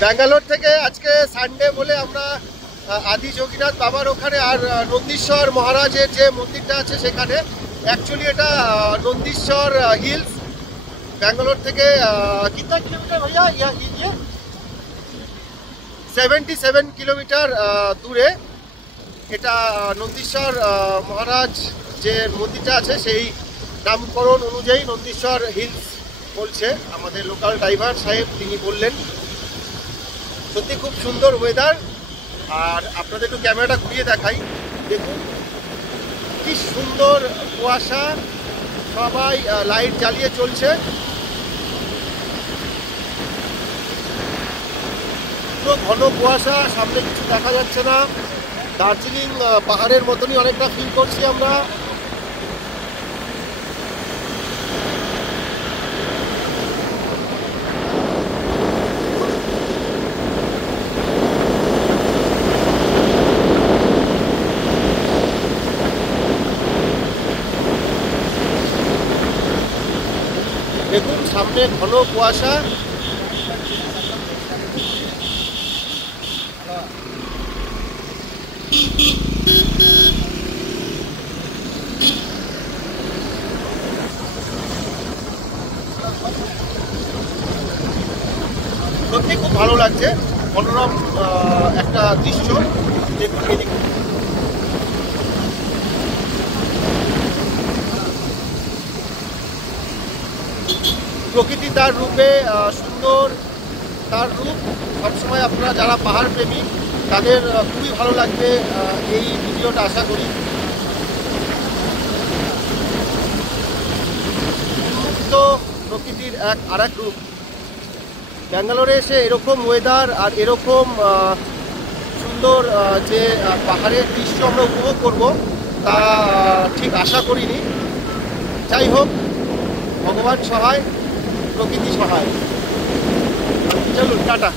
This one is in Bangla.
ব্যাঙ্গালোর থেকে আজকে সানডে বলে আমরা আদি যোগীনাথ বাবার ওখানে আর নন্দীশ্বর মহারাজের যে মন্দিরটা আছে সেখানে। অ্যাকচুয়ালি এটা নন্দীশ্বর হিলস। ব্যাঙ্গালোর থেকে কিतना কিলোমিটার ভাইয়া ইয়ে 77 কিলোমিটার দূরে। এটা নন্দীশ্বর মহারাজ যে মন্দিরটা আছে সেই নামকরণ অনুযায়ী নন্দীশ্বর হিলস বলছে আমাদের লোকাল ড্রাইভার সাহেব, তিনি বললেন। সত্যি খুব সুন্দর ওয়েদার। আর আপনাদের একটু ক্যামেরাটা ঘুরিয়ে দেখাই, দেখুন কি সুন্দর কুয়াশা, সবাই লাইট জ্বালিয়ে চলছে। পুরো ঘন কুয়াশা, সামনে কিছু দেখা যাচ্ছে না। দার্জিলিং পাহাড়ের মতনই অনেকটা ফিল করছি আমরা। দেখুন সামনে ঘন কুয়াশা। সত্যি খুব ভালো লাগছে, মনোরম একটা দৃশ্য। দেখুন এদিকে প্রকৃতি তার রূপে সুন্দর, তার রূপ সবসময় আপনারা যারা পাহাড় প্রেমী তাদের খুবই ভালো লাগবে এই ভিডিওটা, আশা করি। তো প্রকৃতির আর এক রূপ। ব্যাঙ্গালোরে এসে এরকম ওয়েদার আর এরকম সুন্দর যে পাহাড়ের দৃশ্য আমরা উপভোগ করব তা ঠিক আশা করিনি। যাই হোক, ভগবান সহায়, প্রকৃতি সহায়। চলুন টাটা।